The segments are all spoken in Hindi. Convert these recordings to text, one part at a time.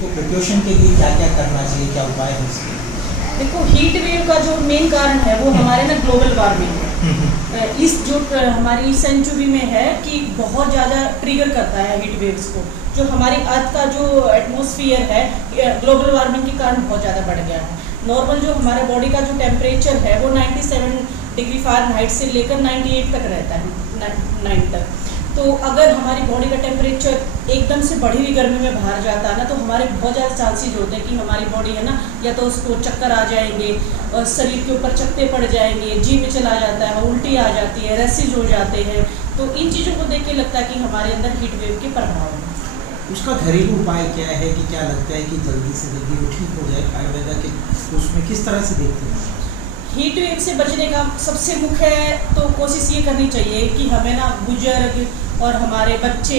तो प्रिकॉशन के लिए क्या क्या करना चाहिए, क्या उपाय है इसके? देखो, हीट वेव का जो मेन कारण है वो हमारे ना ग्लोबल वार्मिंग है। इस जो हमारी सेंचुरी में है कि बहुत ज़्यादा ट्रिगर करता है हीट वेव्स को। जो हमारी अर्थ का जो एटमॉस्फेयर है ग्लोबल वार्मिंग के कारण बहुत ज़्यादा बढ़ गया है। नॉर्मल जो हमारे बॉडी का जो टेम्परेचर है वो 97 डिग्री फ़ारेनहाइट से लेकर 98 तक रहता है, 9 तक। तो अगर हमारी बॉडी का टेम्परेचर एकदम से बढ़ी हुई गर्मी में बाहर जाता है ना, तो हमारे बहुत ज़्यादा चांसेस होते हैं कि हमारी बॉडी है ना, या तो उसको चक्कर आ जाएंगे और शरीर के ऊपर चकत्ते पड़ जाएंगे, जी में चला जाता है, उल्टी आ जाती है, रैसेज हो जाते हैं। तो इन चीज़ों को देख के लगता है कि हमारे अंदर हीट वेव के प्रभाव हैं। उसका घरेलू उपाय क्या है, कि क्या लगता है कि जल्दी से जल्दी वो ठीक हो जाए आयुर्वेदा के, उसमें किस तरह से देखते हैं? हीट वेव से बचने का सबसे मुख्य तो कोशिश ये करनी चाहिए कि हमें ना बुजुर्ग और हमारे बच्चे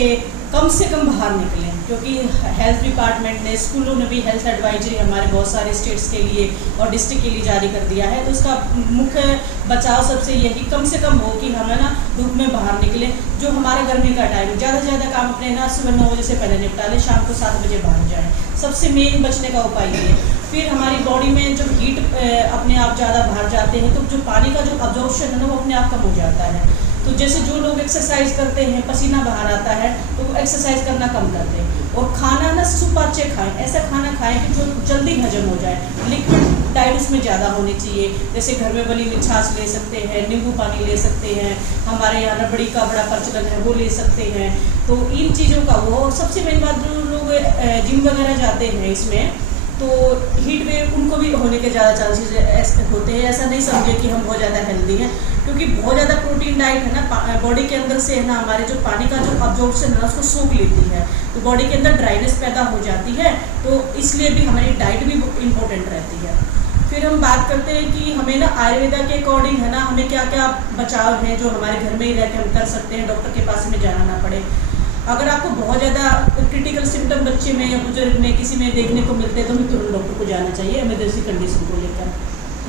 कम से कम बाहर निकलें, क्योंकि हेल्थ डिपार्टमेंट ने, स्कूलों ने भी हेल्थ एडवाइजरी हमारे बहुत सारे स्टेट्स के लिए और डिस्ट्रिक्ट के लिए जारी कर दिया है। तो इसका मुख्य बचाव सबसे यही कम से कम हो कि हमें ना धूप में बाहर निकलें। जो हमारा गर्मी का टाइम, ज़्यादा से ज़्यादा काम अपने ना सुबह 9 बजे से पहले निपटा लें, शाम को 7 बजे बाहर जाएँ। सबसे मेन बचने का उपाय ये है। फिर हमारी बॉडी में जब हीट अपने आप ज़्यादा बाहर जाते हैं तो जो पानी का जो अब्जॉर्प्शन है ना वो अपने आप कम हो जाता है। तो जैसे जो लोग एक्सरसाइज करते हैं, पसीना बाहर आता है, तो वो एक्सरसाइज करना कम करते हैं। और खाना ना सुपाच्य खाएं, ऐसा खाना खाएं कि जो जल्दी हजम हो जाए। लिक्विड डाइट उसमें ज़्यादा होनी चाहिए, जैसे घर में बनी हुई छाछ ले सकते हैं, नींबू पानी ले सकते हैं, हमारे यहाँ रबड़ी का बड़ा प्रचलन है वो ले सकते हैं। तो इन चीज़ों का वो, और सबसे मेन बात, जो लोग जिम वगैरह जाते हैं इसमें, तो हीट वेव उनको भी होने के ज़्यादा चांसेस होते हैं। ऐसा नहीं समझे कि हम बहुत ज़्यादा हेल्दी हैं, क्योंकि बहुत ज़्यादा प्रोटीन डाइट है ना, बॉडी के अंदर से है ना, हमारे जो पानी का जो अब्जॉर्प्शन है उसको सोख लेती है, तो बॉडी के अंदर ड्राइनेस पैदा हो जाती है। तो इसलिए भी हमारी डाइट भी इम्पोर्टेंट रहती है। फिर हम बात करते हैं कि हमें ना आयुर्वेदा के अकॉर्डिंग है ना, हमें क्या क्या बचाव हैं जो हमारे घर में ही रह के हम कर सकते हैं, डॉक्टर के पास हमें जाना ना पड़े। अगर आपको बहुत ज़्यादा क्रिटिकल सिम्टम बच्चे में या बुजुर्ग में किसी में देखने को मिलते हैं तो हमें तुरंत डॉक्टर को जाना चाहिए इमरजेंसी कंडीशन को लेकर।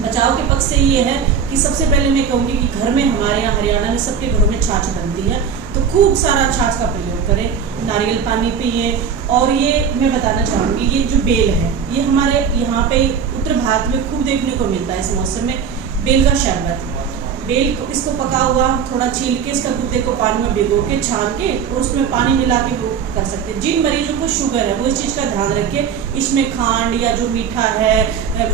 बचाव के पक्ष से ये है कि सबसे पहले मैं कहूँगी कि घर में, हमारे यहाँ हरियाणा में सबके घरों में छाछ बनती है, तो खूब सारा छाछ का प्रयोग करें, नारियल पानी पिए। और ये मैं बताना चाहूँगी, ये जो बेल है ये हमारे यहाँ पे उत्तर भारत में खूब देखने को मिलता है इस मौसम में। बेल का शरबत, बेल को इसको पका हुआ थोड़ा छील के इसका गुद्दे को पानी में भिगो के छान के और उसमें पानी मिला के वो कर सकते हैं। जिन मरीजों को शुगर है वो इस चीज़ का ध्यान रखिए, इसमें खांड या जो मीठा है,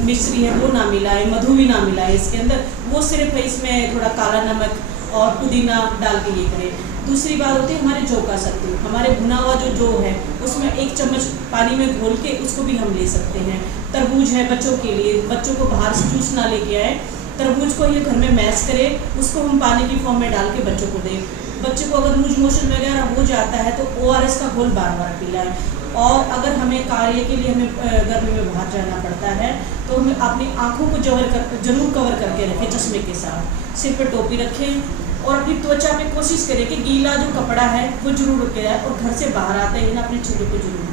मिश्री है, वो ना मिलाए, मधु भी ना मिलाए इसके अंदर। वो सिर्फ इसमें थोड़ा काला नमक और पुदीना डाल के ये करें। दूसरी बात होती है हमारे जौ का सत्तू, हमारे भुना हुआ जो जौ है उसमें 1 चम्मच पानी में घोल के उसको भी हम ले सकते हैं। तरबूज है बच्चों के लिए, बच्चों को बाहर से जूस ना लेके आए, तरबूज को ये घर में मैश करें, उसको हम पानी की फॉर्म में डाल के बच्चों को दें। बच्चे को अगर लूज मोशन वगैरह हो जाता है तो ORS का घोल बार-बार पिलाएं। और अगर हमें कार्य के लिए हमें गर्मी में बाहर जाना पड़ता है तो हमें अपनी आँखों को जरूर कवर करके रखें चश्मे के साथ, सिर पर टोपी रखें और अपनी त्वचा पे कोशिश करें कि गीला जो कपड़ा है वो जरूर रखे जाए और घर से बाहर आते ही ना अपने चेहरे को जरूर